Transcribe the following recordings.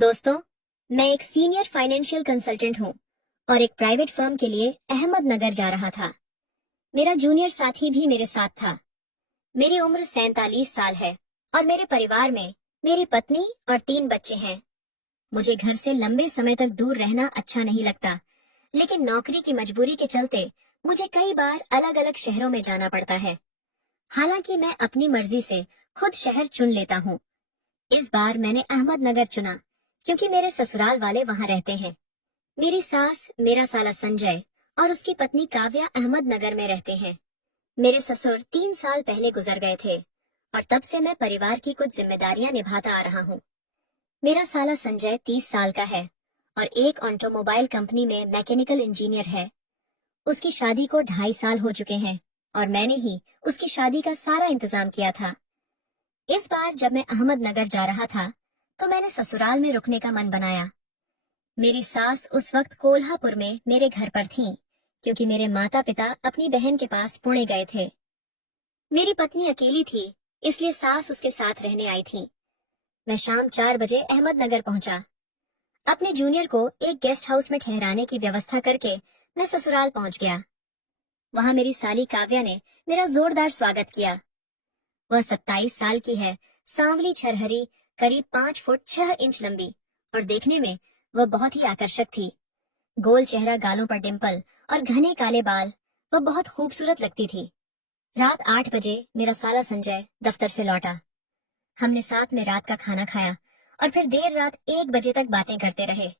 दोस्तों, मैं एक सीनियर फाइनेंशियल कंसल्टेंट हूँ और एक प्राइवेट फर्म के लिए अहमदनगर जा रहा था। मेरा जूनियर साथी भी मेरे साथ था। मेरी उम्र 47 साल है और मेरे परिवार में मेरी पत्नी और 3 बच्चे हैं। मुझे घर से लंबे समय तक दूर रहना अच्छा नहीं लगता, लेकिन नौकरी की मजबूरी के चलते मुझे कई बार अलग अलग शहरों में जाना पड़ता है। हालांकि मैं अपनी मर्जी से खुद शहर चुन लेता हूँ। इस बार मैंने अहमदनगर चुना क्योंकि मेरे ससुराल वाले वहां रहते हैं। मेरी सास, मेरा साला संजय और उसकी पत्नी काव्या अहमदनगर में रहते हैं। मेरे ससुर 3 साल पहले गुजर गए थे और तब से मैं परिवार की कुछ जिम्मेदारियां निभाता आ रहा हूँ। मेरा साला संजय 30 साल का है और एक ऑटोमोबाइल कंपनी में मैकेनिकल इंजीनियर है। उसकी शादी को 2.5 साल हो चुके हैं और मैंने ही उसकी शादी का सारा इंतजाम किया था। इस बार जब मैं अहमदनगर जा रहा था तो मैंने ससुराल में रुकने का मन बनाया। मेरी सास उस वक्त कोल्हापुर में मेरे घर पर थीं, क्योंकि मेरे माता पिता अपनी बहन के पास पुणे गए थे। मेरी पत्नी अकेली थी, इसलिए सास उसके साथ रहने आई थी। मैं शाम 4 बजे अहमदनगर पहुंचा। अपने जूनियर को एक गेस्ट हाउस में ठहराने की व्यवस्था करके मैं ससुराल पहुंच गया। वहां मेरी साली काव्या ने मेरा जोरदार स्वागत किया। वह 27 साल की है, सांवली छरहरी, करीब 5 फुट 6 इंच लंबी और देखने में वह बहुत ही आकर्षक थी। गोल चेहरा, गालों पर डिंपल और घने काले बाल, वह बहुत खूबसूरत लगती थी। रात 8 बजे मेरा साला संजय दफ्तर से लौटा। हमने साथ में रात का खाना खाया और फिर देर रात 1 बजे तक बातें करते रहे।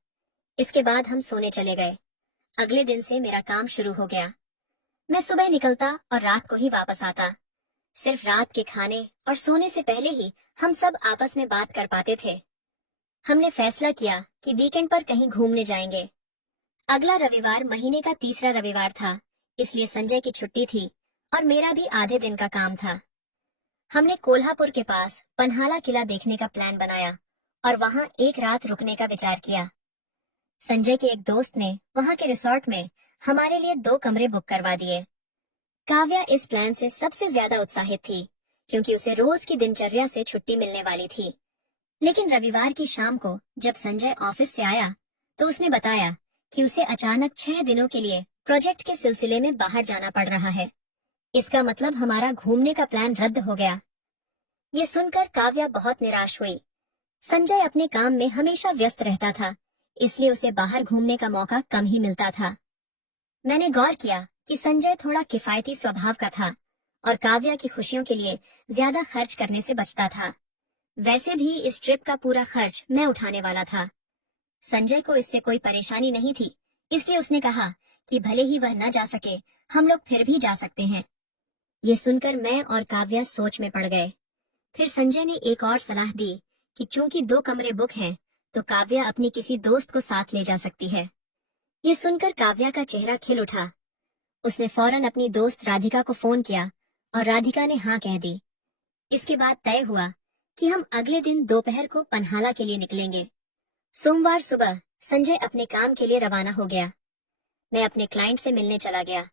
इसके बाद हम सोने चले गए। अगले दिन से मेरा काम शुरू हो गया। मैं सुबह निकलता और रात को ही वापस आता। सिर्फ रात के खाने और सोने से पहले ही हम सब आपस में बात कर पाते थे। हमने फैसला किया कि वीकेंड पर कहीं घूमने जाएंगे। अगला रविवार महीने का तीसरा रविवार था, इसलिए संजय की छुट्टी थी और मेरा भी आधे दिन का काम था। हमने कोल्हापुर के पास पन्हाला किला देखने का प्लान बनाया और वहां एक रात रुकने का विचार किया। संजय के एक दोस्त ने वहां के रिसोर्ट में हमारे लिए 2 कमरे बुक करवा दिए। काव्या इस प्लान से सबसे ज्यादा उत्साहित थी, क्योंकि उसे रोज की दिनचर्या से छुट्टी मिलने वाली थी। लेकिन रविवार की शाम को जब संजय ऑफिस से आया तो उसने बताया कि उसे अचानक 6 दिनों के लिए प्रोजेक्ट के सिलसिले में बाहर जाना पड़ रहा है। इसका मतलब हमारा घूमने का प्लान रद्द हो गया। ये सुनकर काव्या बहुत निराश हुई। संजय अपने काम में हमेशा व्यस्त रहता था, इसलिए उसे बाहर घूमने का मौका कम ही मिलता था। मैंने गौर किया कि संजय थोड़ा किफायती स्वभाव का था और काव्या की खुशियों के लिए ज्यादा खर्च करने से बचता था। वैसे भी इस ट्रिप का पूरा खर्च मैं उठाने वाला था। संजय को इससे कोई परेशानी नहीं थी, इसलिए उसने कहा कि भले ही वह न जा सके, हम लोग फिर भी जा सकते हैं। ये सुनकर मैं और काव्या सोच में पड़ गए। फिर संजय ने एक और सलाह दी कि चूंकि 2 कमरे बुक हैं, तो काव्या अपनी किसी दोस्त को साथ ले जा सकती है। ये सुनकर काव्या का चेहरा खिल उठा। उसने फौरन अपनी दोस्त राधिका को फोन किया और राधिका ने हाँ कह दी। इसके बाद तय हुआ कि हम अगले दिन दोपहर को पन्हाला के लिए निकलेंगे। सोमवार सुबह संजय अपने काम के लिए रवाना हो गया। मैं अपने क्लाइंट से मिलने चला गया।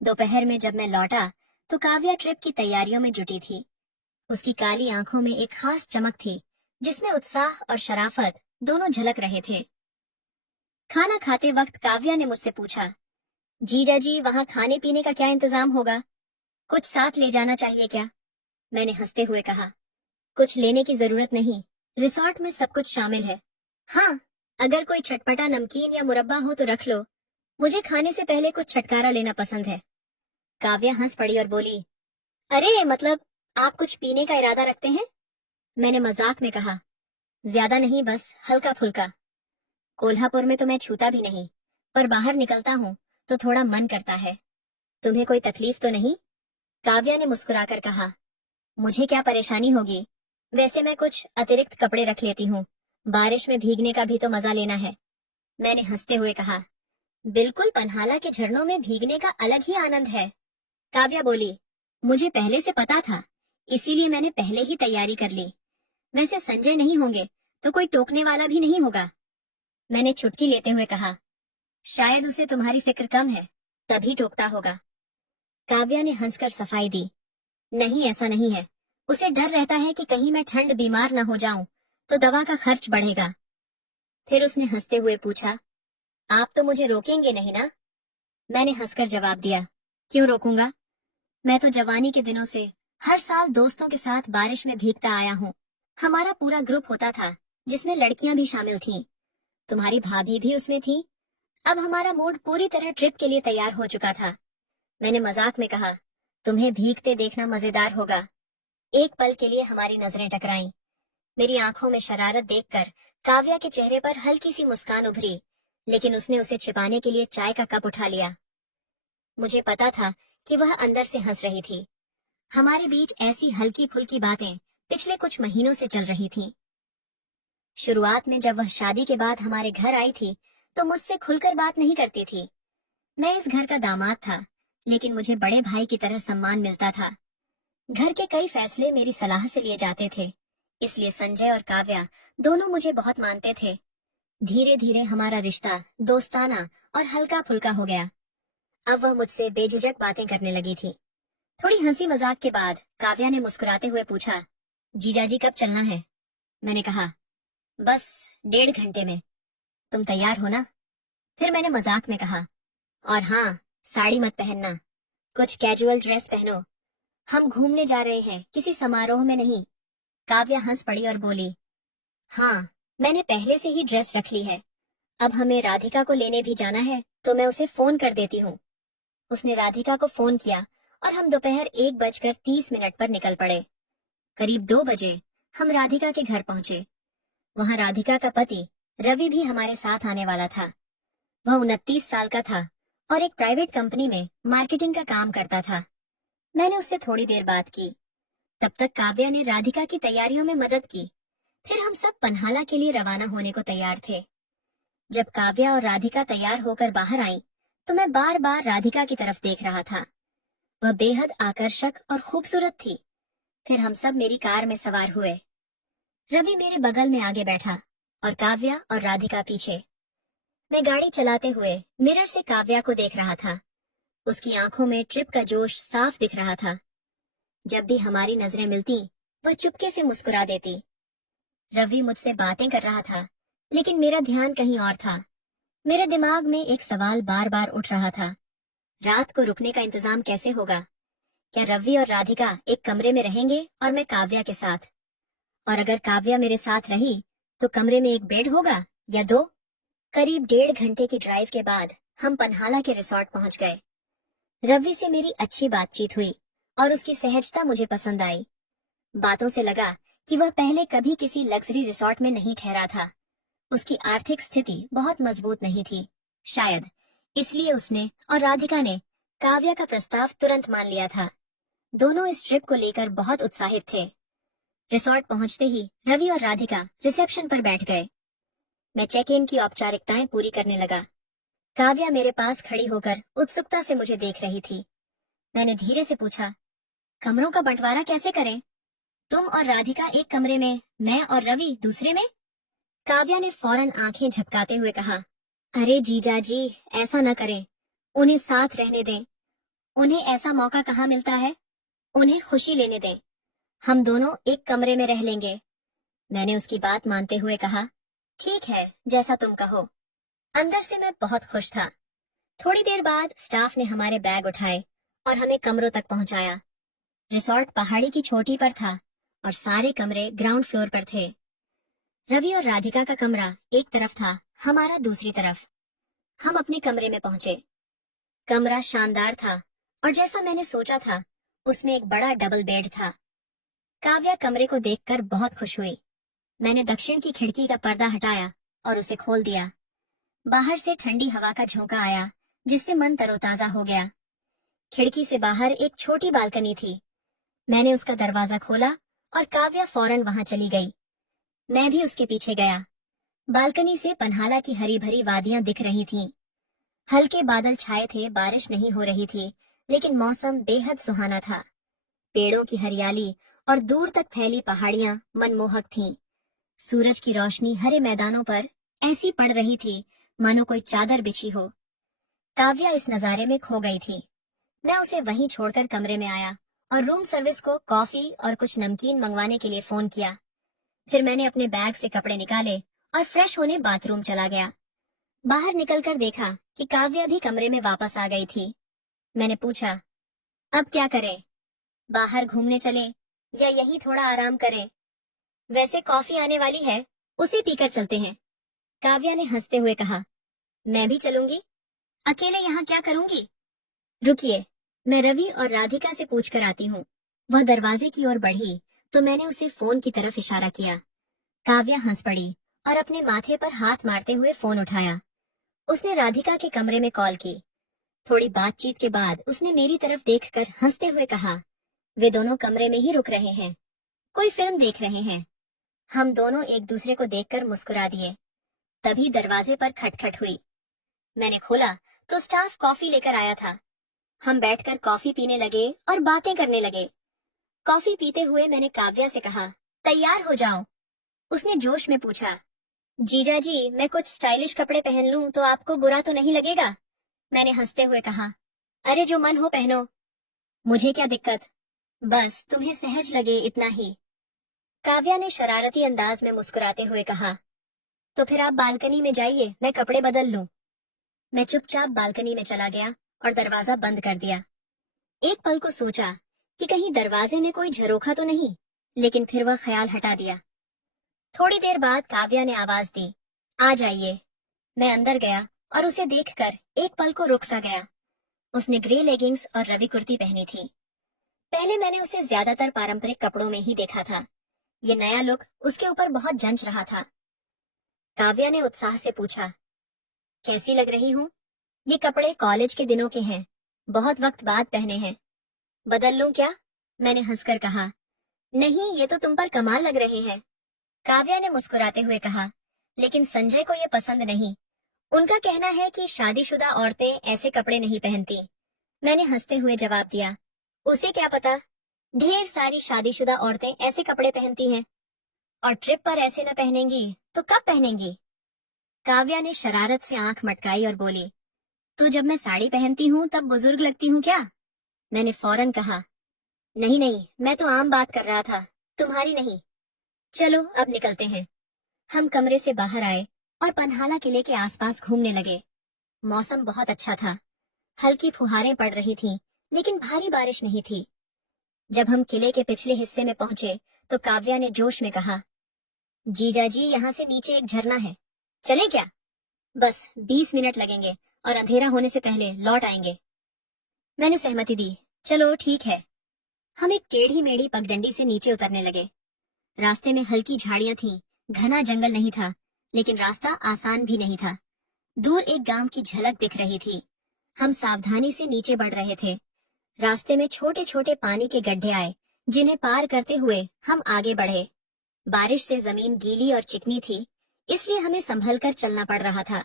दोपहर में जब मैं लौटा तो काव्या ट्रिप की तैयारियों में जुटी थी। उसकी काली आंखों में एक खास चमक थी, जिसमें उत्साह और शराफत दोनों झलक रहे थे। खाना खाते वक्त काव्या ने मुझसे पूछा, जीजा जी, वहाँ खाने पीने का क्या इंतजाम होगा? कुछ साथ ले जाना चाहिए क्या? मैंने हंसते हुए कहा, कुछ लेने की जरूरत नहीं, रिसोर्ट में सब कुछ शामिल है। हाँ, अगर कोई चटपटा नमकीन या मुरब्बा हो तो रख लो। मुझे खाने से पहले कुछ छटकारा लेना पसंद है। काव्या हंस पड़ी और बोली, अरे मतलब आप कुछ पीने का इरादा रखते हैं? मैंने मजाक में कहा, ज्यादा नहीं, बस हल्का फुल्का। कोल्हापुर में तो मैं छूता भी नहीं, पर बाहर निकलता हूँ तो थोड़ा मन करता है। तुम्हें कोई तकलीफ तो नहीं? काव्या ने मुस्कुराकर कहा, मुझे क्या परेशानी होगी, वैसे मैं कुछ अतिरिक्त कपड़े रख लेती हूँ, बारिश में भीगने का भी तो मजा लेना है। मैंने हंसते हुए कहा, बिल्कुल, पन्हाला के झरनों में भीगने का अलग ही आनंद है। काव्या बोली, मुझे पहले से पता था, इसीलिए मैंने पहले ही तैयारी कर ली। वैसे संजय नहीं होंगे तो कोई टोकने वाला भी नहीं होगा। मैंने चुटकी लेते हुए कहा, शायद उसे तुम्हारी फिक्र कम है, तभी टोकता होगा। काव्या ने हंसकर सफाई दी, नहीं, ऐसा नहीं है। उसे डर रहता है कि कहीं मैं ठंड बीमार न हो जाऊं तो दवा का खर्च बढ़ेगा। फिर उसने हंसते हुए पूछा, आप तो मुझे रोकेंगे नहीं ना? मैंने हंसकर जवाब दिया, क्यों रोकूंगा? मैं तो जवानी के दिनों से हर साल दोस्तों के साथ बारिश में भीगता आया हूँ। हमारा पूरा ग्रुप होता था, जिसमें लड़कियां भी शामिल थीं। तुम्हारी भाभी भी उसमें थी। अब हमारा मूड पूरी तरह ट्रिप के लिए तैयार हो चुका था। मैंने मजाक में कहा, तुम्हें भीगते देखना मजेदार होगा। एक पल के लिए हमारी नजरें टकराईं। मेरी आंखों में शरारत देखकर काव्या के चेहरे पर हल्की सी मुस्कान उभरी, लेकिन उसने उसे छिपाने के लिए चाय का कप उठा लिया। मुझे पता था कि वह अंदर से हंस रही थी। हमारे बीच ऐसी हल्की फुल्की बातें पिछले कुछ महीनों से चल रही थीं। शुरुआत में जब वह शादी के बाद हमारे घर आई थी, तो मुझसे खुलकर बात नहीं करती थी। मैं इस घर का दामाद था, लेकिन मुझे बड़े भाई की तरह सम्मान मिलता था। घर के कई फैसले मेरी सलाह से लिए जाते थे, इसलिए संजय और काव्या दोनों मुझे बहुत मानते थे। धीरे धीरे हमारा रिश्ता दोस्ताना और हल्का फुल्का हो गया। अब वह मुझसे बेझिझक बातें करने लगी थी। थोड़ी हंसी मजाक के बाद काव्या ने मुस्कुराते हुए पूछा, जीजाजी कब चलना है? मैंने कहा, बस 1.5 घंटे में। तुम तैयार हो ना? फिर मैंने मजाक में कहा, और हाँ, साड़ी मत पहनना, कुछ कैजुअल ड्रेस पहनो। हम घूमने जा रहे हैं, किसी समारोह में नहीं। काव्या हंस पड़ी और बोली, हाँ, मैंने पहले से ही ड्रेस रख ली है। अब हमें राधिका को लेने भी जाना है, तो मैं उसे फोन कर देती हूँ। उसने राधिका को फोन किया और हम दोपहर 1:30 पर निकल पड़े। करीब 2 बजे हम राधिका के घर पहुंचे। वहां राधिका का पति रवि भी हमारे साथ आने वाला था। वह 29 साल का था और एक प्राइवेट कंपनी में मार्केटिंग का काम करता था। मैंने उससे थोड़ी देर बात की। तब तक काव्या ने राधिका की तैयारियों में मदद की। फिर हम सब पन्हाला के लिए रवाना होने को तैयार थे। जब काव्या और राधिका तैयार होकर बाहर आईं, तो मैं बार बार राधिका की तरफ देख रहा था। वह बेहद आकर्षक और खूबसूरत थी। फिर हम सब मेरी कार में सवार हुए। रवि मेरे बगल में आगे बैठा और काव्या और राधिका पीछे। मैं गाड़ी चलाते हुए मिरर से काव्या को देख रहा था। उसकी आंखों में ट्रिप का जोश साफ दिख रहा था। जब भी हमारी नजरें मिलती, वह चुपके से मुस्कुरा देती। रवि मुझसे बातें कर रहा था, लेकिन मेरा ध्यान कहीं और था। मेरे दिमाग में एक सवाल बार बार उठ रहा था, रात को रुकने का इंतजाम कैसे होगा? क्या रवि और राधिका एक कमरे में रहेंगे और मैं काव्या के साथ? और अगर काव्या मेरे साथ रही, तो कमरे में एक बेड होगा या 2? करीब 1.5 घंटे की ड्राइव के बाद हम पन्हाला के रिसोर्ट पहुंच गए। रवि से मेरी अच्छी बातचीत हुई और उसकी सहजता मुझे पसंद आई। बातों से लगा कि वह पहले कभी किसी लग्जरी रिसोर्ट में नहीं ठहरा था। उसकी आर्थिक स्थिति बहुत मजबूत नहीं थी। शायद इसलिए उसने और राधिका ने काव्या का प्रस्ताव तुरंत मान लिया था। दोनों इस ट्रिप को लेकर बहुत उत्साहित थे। रिसोर्ट पहुंचते ही रवि और राधिका रिसेप्शन पर बैठ गए। मैं चेक इन की औपचारिकताएं पूरी करने लगा। काव्या मेरे पास खड़ी होकर उत्सुकता से मुझे देख रही थी। मैंने धीरे से पूछा, कमरों का बंटवारा कैसे करें? तुम और राधिका एक कमरे में, मैं और रवि दूसरे में? काव्या ने फौरन आंखें झपकाते हुए कहा, अरे जीजा जी, ऐसा न करें। उन्हें साथ रहने दें। उन्हें ऐसा मौका कहाँ मिलता है। उन्हें खुशी लेने दें। हम दोनों एक कमरे में रह लेंगे। मैंने उसकी बात मानते हुए कहा, ठीक है, जैसा तुम कहो। अंदर से मैं बहुत खुश था। थोड़ी देर बाद स्टाफ ने हमारे बैग उठाए और हमें कमरों तक पहुंचाया। रिसोर्ट पहाड़ी की चोटी पर था और सारे कमरे ग्राउंड फ्लोर पर थे। रवि और राधिका का कमरा एक तरफ था, हमारा दूसरी तरफ। हम अपने कमरे में पहुंचे। कमरा शानदार था और जैसा मैंने सोचा था, उसमें एक बड़ा डबल बेड था। काव्या कमरे को देखकर बहुत खुश हुई। मैंने दक्षिण की खिड़की का पर्दा हटाया और उसे खोल दिया। बाहर से ठंडी हवा का झोंका आया, जिससे मन तरोताजा हो गया। खिड़की से बाहर एक छोटी बालकनी थी। मैंने उसका दरवाजा खोला और काव्या फौरन वहां चली गई। मैं भी उसके पीछे गया। बालकनी से पन्हाला की हरी भरी वादियां दिख रही थीं। हल्के बादल छाए थे, बारिश नहीं हो रही थी, लेकिन मौसम बेहद सुहाना था। पेड़ों की हरियाली और दूर तक फैली पहाड़ियां मनमोहक थीं। सूरज की रोशनी हरे मैदानों पर ऐसी पड़ रही थी मानो कोई चादर बिछी हो। काव्या इस नजारे में खो गई थी। मैं उसे वहीं छोड़कर कमरे में आया और रूम सर्विस को कॉफी और कुछ नमकीन मंगवाने के लिए फोन किया। फिर मैंने अपने बैग से कपड़े निकाले और फ्रेश होने बाथरूम चला गया। बाहर निकलकर देखा कि काव्या भी कमरे में वापस आ गई थी। मैंने पूछा, अब क्या करें? बाहर घूमने चले या यही थोड़ा आराम करें? वैसे कॉफी आने वाली है, उसे पीकर चलते हैं। काव्या ने हंसते हुए कहा, मैं भी चलूंगी। अकेले यहाँ क्या करूंगी? रुकिए, मैं रवि और राधिका से पूछ कर आती हूँ। वह दरवाजे की ओर बढ़ी तो मैंने उसे फोन की तरफ इशारा किया। काव्या हंस पड़ी और अपने माथे पर हाथ मारते हुए फोन उठाया। उसने राधिका के कमरे में कॉल की। थोड़ी बातचीत के बाद उसने मेरी तरफ देखकर हंसते हुए कहा, वे दोनों कमरे में ही रुक रहे हैं, कोई फिल्म देख रहे हैं। हम दोनों एक दूसरे को देखकर मुस्कुरा दिए। तभी दरवाजे पर खटखट हुई। मैंने खोला तो स्टाफ कॉफी लेकर आया था। हम बैठकर कॉफी पीने लगे और बातें करने लगे। कॉफी पीते हुए मैंने काव्या से कहा, तैयार हो जाओ। उसने जोश में पूछा, जीजा जी, मैं कुछ स्टाइलिश कपड़े पहन लूं तो आपको बुरा तो नहीं लगेगा? मैंने हंसते हुए कहा, अरे जो मन हो पहनो, मुझे क्या दिक्कत, बस तुम्हें सहज लगे इतना ही। काव्या ने शरारती अंदाज में मुस्कुराते हुए कहा, तो फिर आप बालकनी में जाइए, मैं कपड़े बदल लूं। मैं चुपचाप बालकनी में चला गया और दरवाजा बंद कर दिया। एक पल को सोचा कि कहीं दरवाजे में कोई झरोखा तो नहीं, लेकिन फिर वह ख्याल हटा दिया। थोड़ी देर बाद काव्या ने आवाज दी, आ जाइए। मैं अंदर गया और उसे देखकर एक पल को रुक सा गया। उसने ग्रे लेगिंग्स और रवि कुर्ती पहनी थी। पहले मैंने उसे ज्यादातर पारंपरिक कपड़ों में ही देखा था। ये नया लुक उसके ऊपर बहुत जंच रहा था। काव्या ने उत्साह से पूछा, कैसी लग रही हूँ? ये कपड़े कॉलेज के दिनों के हैं, बहुत वक्त बाद पहने हैं। बदल लूं क्या? मैंने हंसकर कहा, नहीं, ये तो तुम पर कमाल लग रहे हैं। काव्या ने मुस्कुराते हुए कहा, लेकिन संजय को ये पसंद नहीं। उनका कहना है कि शादीशुदा औरतें ऐसे कपड़े नहीं पहनती। मैंने हंसते हुए जवाब दिया, उसे क्या पता, ढेर सारी शादीशुदा औरतें ऐसे कपड़े पहनती हैं, और ट्रिप पर ऐसे न पहनेंगी तो कब पहनेंगी? काव्या ने शरारत से आंख मटकाई और बोली, तो जब मैं साड़ी पहनती हूँ तब बुजुर्ग लगती हूँ क्या? मैंने फौरन कहा, नहीं नहीं, मैं तो आम बात कर रहा था, तुम्हारी नहीं। चलो अब निकलते हैं। हम कमरे से बाहर आए और पन्हाला किले के आसपास घूमने लगे। मौसम बहुत अच्छा था। हल्की फुहारें पड़ रही थीं, लेकिन भारी बारिश नहीं थी। जब हम किले के पिछले हिस्से में पहुंचे तो काव्या ने जोश में कहा, जीजा जी, यहाँ से नीचे एक झरना है, चले क्या? बस 20 मिनट लगेंगे और अंधेरा होने से पहले लौट आएंगे। मैंने सहमति दी, चलो ठीक है। हम एक टेढ़ी मेढ़ी पगडंडी से नीचे उतरने लगे। रास्ते में हल्की झाड़ियां थीं, घना जंगल नहीं था, लेकिन रास्ता आसान भी नहीं था। दूर एक गांव की झलक दिख रही थी। हम सावधानी से नीचे बढ़ रहे थे। रास्ते में छोटे छोटे पानी के गड्ढे आए, जिन्हें पार करते हुए हम आगे बढ़े। बारिश से जमीन गीली और चिकनी थी, इसलिए हमें संभल कर चलना पड़ रहा था।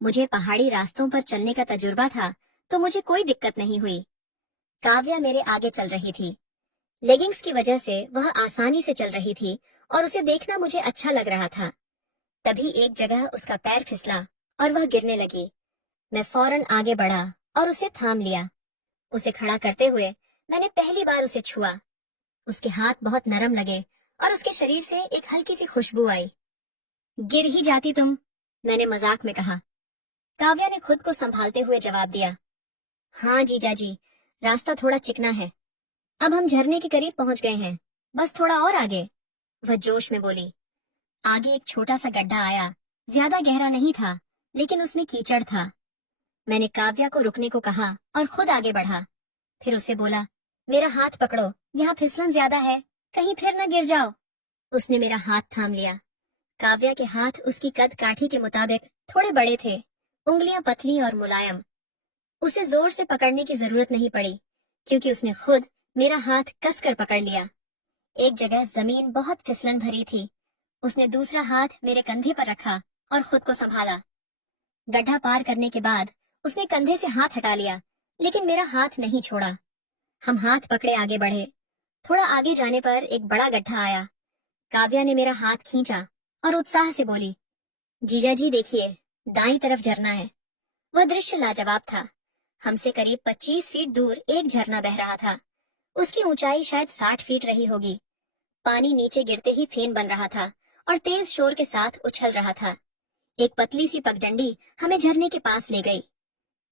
मुझे पहाड़ी रास्तों पर चलने का तजुर्बा था, तो मुझे कोई दिक्कत नहीं हुई। काव्या मेरे आगे चल रही थी। लेगिंग्स की वजह से वह आसानी से चल रही थी और उसे देखना मुझे अच्छा लग रहा था। तभी एक जगह उसका पैर फिसला और वह गिरने लगी। मैं फौरन आगे बढ़ा और उसे थाम लिया। उसे खड़ा करते हुए मैंने पहली बार उसे छुआ। उसके हाथ बहुत नरम लगे और उसके शरीर से एक हल्की सी खुशबू आई। गिर ही जाती तुम, मैंने मजाक में कहा। काव्या ने खुद को संभालते हुए जवाब दिया, हाँ जीजा जी, रास्ता थोड़ा चिकना है। अब हम झरने के करीब पहुंच गए हैं, बस थोड़ा और आगे। वह जोश में बोली। आगे एक छोटा सा गड्ढा आया, ज्यादा गहरा नहीं था, लेकिन उसमें कीचड़ था। मैंने काव्या को रुकने को कहा और खुद आगे बढ़ा। फिर उसे बोला, मेरा हाथ पकड़ो, यहाँ फिसलन ज्यादा है, कहीं फिर न गिर जाओ। उसने मेरा हाथ थाम लिया। काव्या के हाथ उसकी कद काठी के मुताबिक थोड़े बड़े थे, उंगलियां पतली और मुलायम। उसे जोर से पकड़ने की जरूरत नहीं पड़ी, क्योंकि उसने खुद मेरा हाथ कसकर पकड़ लिया। एक जगह जमीन बहुत फिसलन भरी थी। उसने दूसरा हाथ मेरे कंधे पर रखा और खुद को संभाला। गड्ढा पार करने के बाद उसने कंधे से हाथ हटा लिया, लेकिन मेरा हाथ नहीं छोड़ा। हम हाथ पकड़े आगे बढ़े। थोड़ा आगे जाने पर एक बड़ा गड्ढा आया। काव्या ने मेरा हाथ खींचा और उत्साह से बोली, जीजा जी देखिए, दाईं तरफ झरना है। वह दृश्य लाजवाब था। हमसे करीब 25 फीट दूर एक झरना बह रहा था। उसकी ऊंचाई शायद 60 फीट रही होगी। पानी नीचे गिरते ही फेन बन रहा था और तेज शोर के साथ उछल रहा था। एक पतली सी पगडंडी हमें झरने के पास ले गई।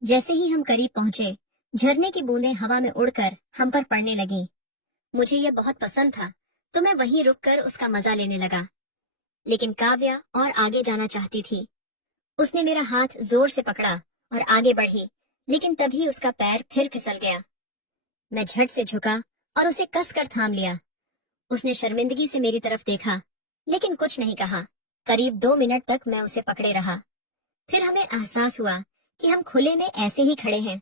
जैसे ही हम करीब पहुंचे, झरने की बूंदें हवा में उड़कर हम पर पड़ने लगीं। मुझे यह बहुत पसंद था, तो मैं वहीं रुककर उसका मजा लेने लगा। लेकिन काव्या और आगे जाना चाहती थी। उसने मेरा हाथ जोर से पकड़ा और आगे बढ़ी, लेकिन तभी उसका पैर फिर फिसल गया। मैं झट से झुका और उसे कसकर थाम लिया। उसने शर्मिंदगी से मेरी तरफ देखा, लेकिन कुछ नहीं कहा। करीब 2 मिनट तक मैं उसे पकड़े रहा। फिर हमें एहसास हुआ कि हम खुले में ऐसे ही खड़े हैं।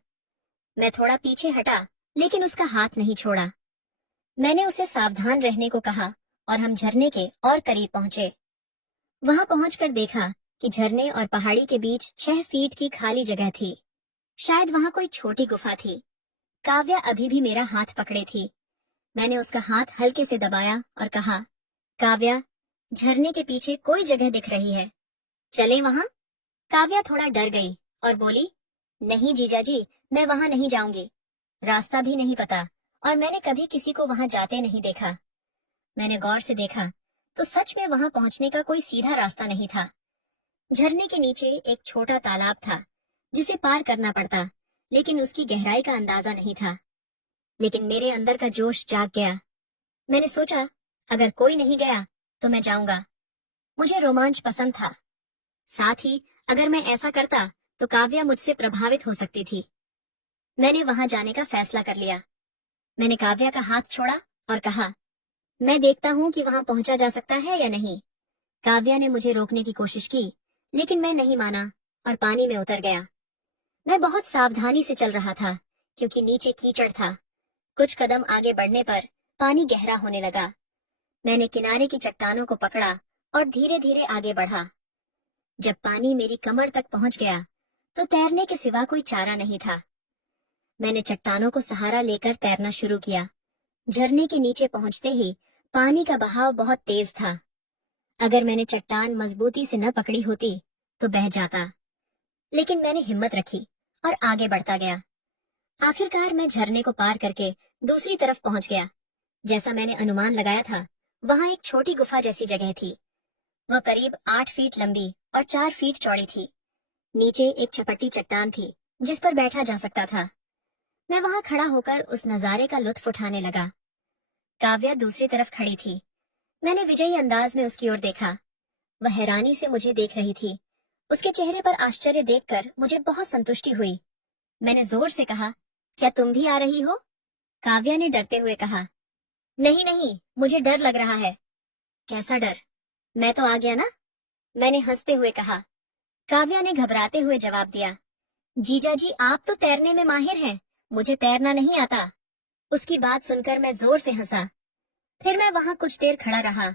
मैं थोड़ा पीछे हटा, लेकिन उसका हाथ नहीं छोड़ा। मैंने उसे सावधान रहने को कहा और हम झरने के और करीब पहुंचे। वहां पहुंचकर देखा कि झरने और पहाड़ी के बीच 6 फीट की खाली जगह थी। शायद वहां कोई छोटी गुफा थी। काव्या अभी भी मेरा हाथ पकड़े थी। मैंने उसका हाथ हल्के से दबाया और कहा, काव्या, झरने के पीछे कोई जगह दिख रही है, चलें वहां? काव्या थोड़ा डर गई और बोली, नहीं जीजाजी, मैं वहां नहीं जाऊंगी। रास्ता भी नहीं पता और मैंने कभी किसी को वहां जाते नहीं देखा। मैंने गौर से देखा तो सच में वहां पहुंचने का कोई सीधा रास्ता नहीं था। झरने के नीचे एक छोटा तालाब था जिसे पार करना पड़ता, लेकिन उसकी गहराई का अंदाजा नहीं था। लेकिन मेरे अंदर का जोश जाग गया। मैंने सोचा, अगर कोई नहीं गया तो मैं जाऊंगा। मुझे रोमांच पसंद था। साथ ही अगर मैं ऐसा करता तो काव्या मुझसे प्रभावित हो सकती थी। मैंने वहां जाने का फैसला कर लिया। मैंने काव्या का हाथ छोड़ा और कहा, मैं देखता हूँ कि वहां पहुंचा जा सकता है या नहीं। काव्या ने मुझे रोकने की कोशिश की, लेकिन मैं नहीं माना और पानी में उतर गया। मैं बहुत सावधानी से चल रहा था क्योंकि नीचे कीचड़ था। कुछ कदम आगे बढ़ने पर पानी गहरा होने लगा। मैंने किनारे की चट्टानों को पकड़ा और धीरे धीरे आगे बढ़ा। जब पानी मेरी कमर तक पहुंच गया तो तैरने के सिवा कोई चारा नहीं था। मैंने चट्टानों को सहारा लेकर तैरना शुरू किया। झरने के नीचे पहुंचते ही पानी का बहाव बहुत तेज था। अगर मैंने चट्टान मजबूती से न पकड़ी होती तो बह जाता, लेकिन मैंने हिम्मत रखी और आगे बढ़ता गया। आखिरकार मैं झरने को पार करके दूसरी तरफ पहुंच गया। जैसा मैंने अनुमान लगाया था, वहां एक छोटी गुफा जैसी जगह थी। वह करीब 8 फीट लंबी और 4 फीट चौड़ी थी। नीचे एक चपटी चट्टान थी जिस पर बैठा जा सकता था। मैं वहां खड़ा होकर उस नजारे का लुत्फ उठाने लगा। काव्या दूसरी तरफ खड़ी थी। मैंने विजयी अंदाज में उसकी ओर देखा। वह हैरानी से मुझे देख रही थी। उसके चेहरे पर आश्चर्य देखकर मुझे बहुत संतुष्टि हुई। मैंने जोर से कहा, क्या तुम भी आ रही हो? काव्या ने डरते हुए कहा, नहीं नहीं, मुझे डर लग रहा है। कैसा डर? मैं तो आ गया ना, मैंने हंसते हुए कहा। काव्या ने घबराते हुए जवाब दिया, जीजा जी, आप तो तैरने में माहिर हैं, मुझे तैरना नहीं आता। उसकी बात सुनकर मैं जोर से हंसा। फिर मैं वहां कुछ देर खड़ा रहा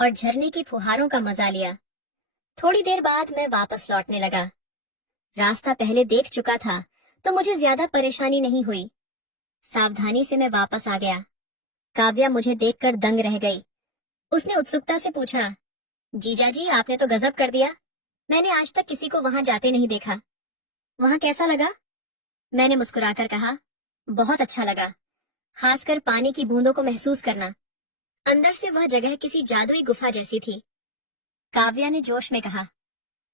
और झरने की फुहारों का मजा लिया। थोड़ी देर बाद मैं वापस लौटने लगा। रास्ता पहले देख चुका था तो मुझे ज्यादा परेशानी नहीं हुई। सावधानी से मैं वापस आ गया। काव्या मुझे देखकर दंग रह गई। उसने उत्सुकता से पूछा, जीजा जी, आपने तो गजब कर दिया। मैंने आज तक किसी को वहां जाते नहीं देखा। वहां कैसा लगा? मैंने मुस्कुराकर कहा, बहुत अच्छा लगा, खासकर पानी की बूंदों को महसूस करना। अंदर से वह जगह किसी जादुई गुफा जैसी थी। काव्या ने जोश में कहा,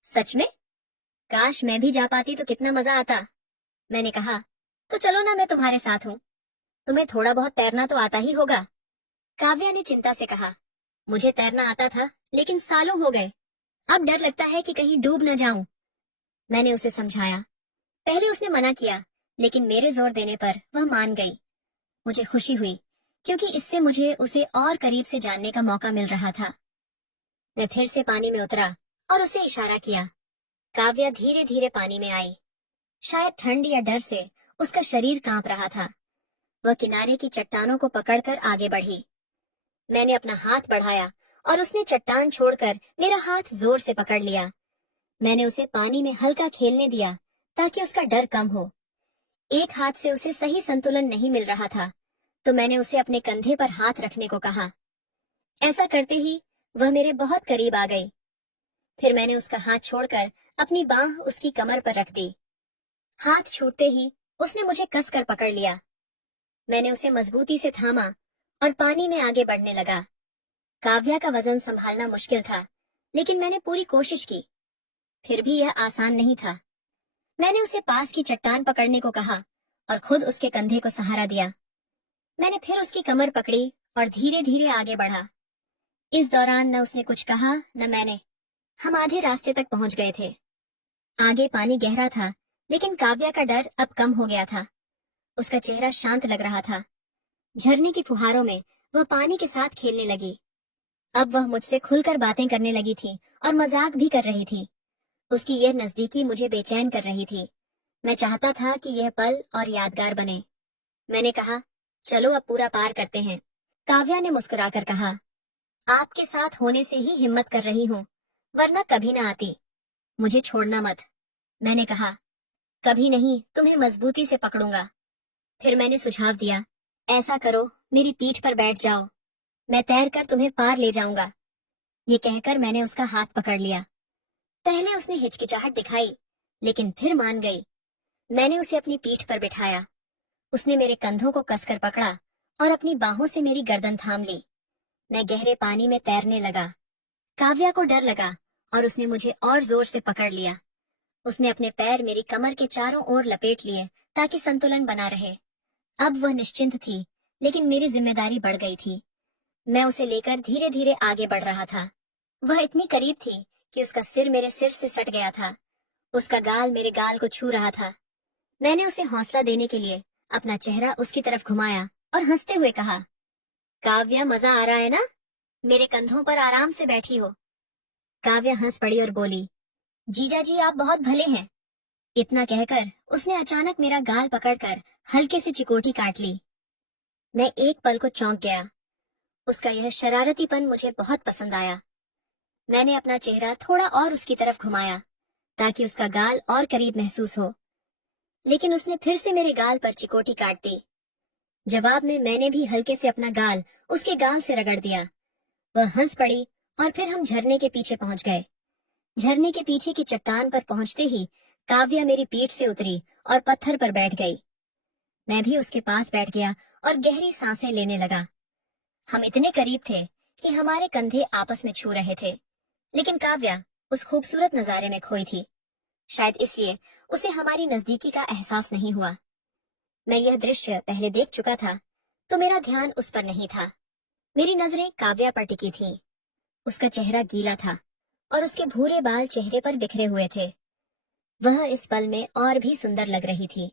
सच में? काश मैं भी जा पाती तो कितना मजा आता। मैंने कहा, तो चलो ना, मैं तुम्हारे साथ हूँ। तुम्हें थोड़ा बहुत तैरना तो आता ही होगा। काव्या ने चिंता से कहा, मुझे तैरना आता था, लेकिन सालों हो गए। अब डर लगता है कि कहीं डूब न जाऊं। मैंने उसे समझाया। पहले उसने मना किया, लेकिन मेरे जोर देने पर वह मान गई। मुझे खुशी हुई क्योंकि इससे मुझे उसे और करीब से जानने का मौका मिल रहा था। मैं फिर से पानी में उतरा और उसे इशारा किया। काव्या धीरे धीरे पानी में आई। शायद ठंड या डर से उसका शरीर कांप रहा था। वह किनारे की चट्टानों को पकड़कर आगे बढ़ी। मैंने अपना हाथ बढ़ाया और उसने चट्टान छोड़कर मेरा हाथ जोर से पकड़ लिया। मैंने उसे पानी में हल्का खेलने दिया ताकि उसका डर कम हो। एक हाथ से उसे सही संतुलन नहीं मिल रहा था, तो मैंने उसे अपने कंधे पर हाथ रखने को कहा। ऐसा करते ही वह मेरे बहुत करीब आ गई। फिर मैंने उसका हाथ छोड़कर अपनी बांह उसकी कमर पर रख दी। हाथ छूटते ही उसने मुझे कसकर पकड़ लिया। मैंने उसे मजबूती से थामा और पानी में आगे बढ़ने लगा। काव्या का वजन संभालना मुश्किल था, लेकिन मैंने पूरी कोशिश की, फिर भी यह आसान नहीं था। मैंने उसे पास की चट्टान पकड़ने को कहा और खुद उसके कंधे को सहारा दिया। मैंने फिर उसकी कमर पकड़ी और धीरे धीरे आगे बढ़ा। इस दौरान न उसने कुछ कहा न मैंने। हम आधे रास्ते तक पहुंच गए थे। आगे पानी गहरा था, लेकिन काव्या का डर अब कम हो गया था। उसका चेहरा शांत लग रहा था। झरने की फुहारों में वह पानी के साथ खेलने लगी। अब वह मुझसे खुलकर बातें करने लगी थी और मजाक भी कर रही थी। उसकी यह नजदीकी मुझे बेचैन कर रही थी। मैं चाहता था कि यह पल और यादगार बने। मैंने कहा, चलो अब पूरा पार करते हैं। काव्या ने मुस्कुराकर कहा, आपके साथ होने से ही हिम्मत कर रही हूँ, वरना कभी ना आती। मुझे छोड़ना मत। मैंने कहा, कभी नहीं, तुम्हें मजबूती से पकड़ूंगा। फिर मैंने सुझाव दिया, ऐसा करो, मेरी पीठ पर बैठ जाओ, मैं तैरकर तुम्हें पार ले जाऊंगा। ये कहकर मैंने उसका हाथ पकड़ लिया। पहले उसने हिचकिचाहट दिखाई, लेकिन फिर मान गई। मैंने उसे अपनी पीठ पर बिठाया। उसने मेरे कंधों को कसकर पकड़ा और अपनी बाहों से मेरी गर्दन थाम ली। मैं गहरे पानी में तैरने लगा। काव्या को डर लगा और उसने मुझे और जोर से पकड़ लिया। उसने अपने पैर मेरी कमर के चारों ओर लपेट लिए ताकि संतुलन बना रहे। अब वह निश्चिंत थी, लेकिन मेरी जिम्मेदारी बढ़ गई थी। मैं उसे लेकर धीरे धीरे आगे बढ़ रहा था। वह इतनी करीब थी कि उसका सिर मेरे सिर से सट गया था। उसका गाल मेरे गाल को छू रहा था। मैंने उसे हौसला देने के लिए अपना चेहरा उसकी तरफ घुमाया और हंसते हुए कहा, काव्या, मजा आ रहा है ना? मेरे कंधों पर आराम से बैठी हो। काव्या हंस पड़ी और बोली, जीजा जी, आप बहुत भले हैं। इतना कहकर उसने अचानक मेरा गाल पकड़कर हल्के से चिकोटी काट ली। मैं एक पल को चौंक गया। उसका यह शरारतीपन मुझे बहुत पसंद आया। मैंने अपना चेहरा थोड़ा और उसकी तरफ घुमाया ताकि उसका गाल और करीब महसूस हो, लेकिन उसने फिर से मेरे गाल पर चिकोटी काट दी। जवाब में मैंने भी हल्के से अपना गाल उसके गाल से रगड़ दिया। वह हंस पड़ी और फिर हम झरने के पीछे पहुंच गए। झरने के पीछे की चट्टान पर पहुंचते ही काव्या मेरी पीठ से उतरी और पत्थर पर बैठ गई। मैं भी उसके पास बैठ गया और गहरी सांसें लेने लगा। हम इतने करीब थे कि हमारे कंधे आपस में छू रहे थे, लेकिन काव्या उस खूबसूरत नजारे में खोई थी। शायद इसलिए उसे हमारी नजदीकी का एहसास नहीं हुआ। मैं यह दृश्य पहले देख चुका था, तो मेरा ध्यान उस पर नहीं था। मेरी नजरें काव्या पर टिकी थीं। उसका चेहरा गीला था और उसके भूरे बाल चेहरे पर बिखरे हुए थे। वह इस पल में और भी सुंदर लग रही थी।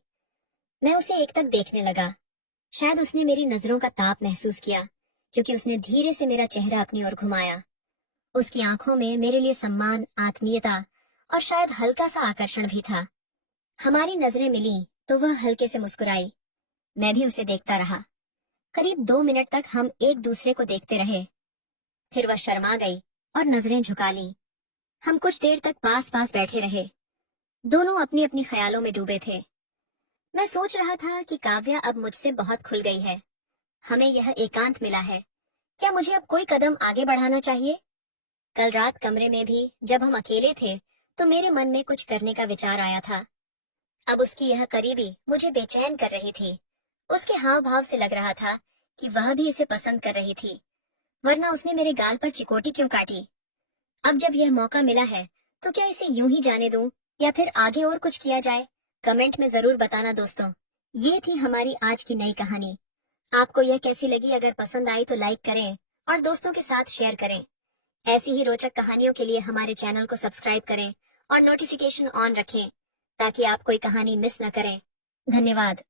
मैं उसे एकटक देखने लगा। शायद उसने मेरी नजरों का ताप महसूस किया, क्योंकि उसने धीरे से मेरा चेहरा अपनी ओर घुमाया। उसकी आंखों में मेरे लिए सम्मान, आत्मीयता और शायद हल्का सा आकर्षण भी था। हमारी नजरें मिली तो वह हल्के से मुस्कुराई। मैं भी उसे देखता रहा। करीब 2 मिनट तक हम एक दूसरे को देखते रहे। फिर वह शर्मा गई और नजरें झुका ली। हम कुछ देर तक पास पास बैठे रहे। दोनों अपनी अपनी ख्यालों में डूबे थे। मैं सोच रहा था कि काव्या अब मुझसे बहुत खुल गई है। हमें यह एकांत मिला है। क्या मुझे अब कोई कदम आगे बढ़ाना चाहिए? कल रात कमरे में भी जब हम अकेले थे, तो मेरे मन में कुछ करने का विचार आया था। अब उसकी यह करीबी मुझे बेचैन कर रही थी। उसके हाव भाव से लग रहा था कि वह भी इसे पसंद कर रही थी, वरना उसने मेरे गाल पर चिकोटी क्यों काटी? अब जब यह मौका मिला है, तो क्या इसे यूं ही जाने दूं या फिर आगे और कुछ किया जाए? कमेंट में जरूर बताना दोस्तों। ये थी हमारी आज की नई कहानी। आपको यह कैसी लगी? अगर पसंद आई तो लाइक करें और दोस्तों के साथ शेयर करें। ऐसी ही रोचक कहानियों के लिए हमारे चैनल को सब्सक्राइब करें और नोटिफिकेशन ऑन रखें ताकि आप कोई कहानी मिस न करें। धन्यवाद।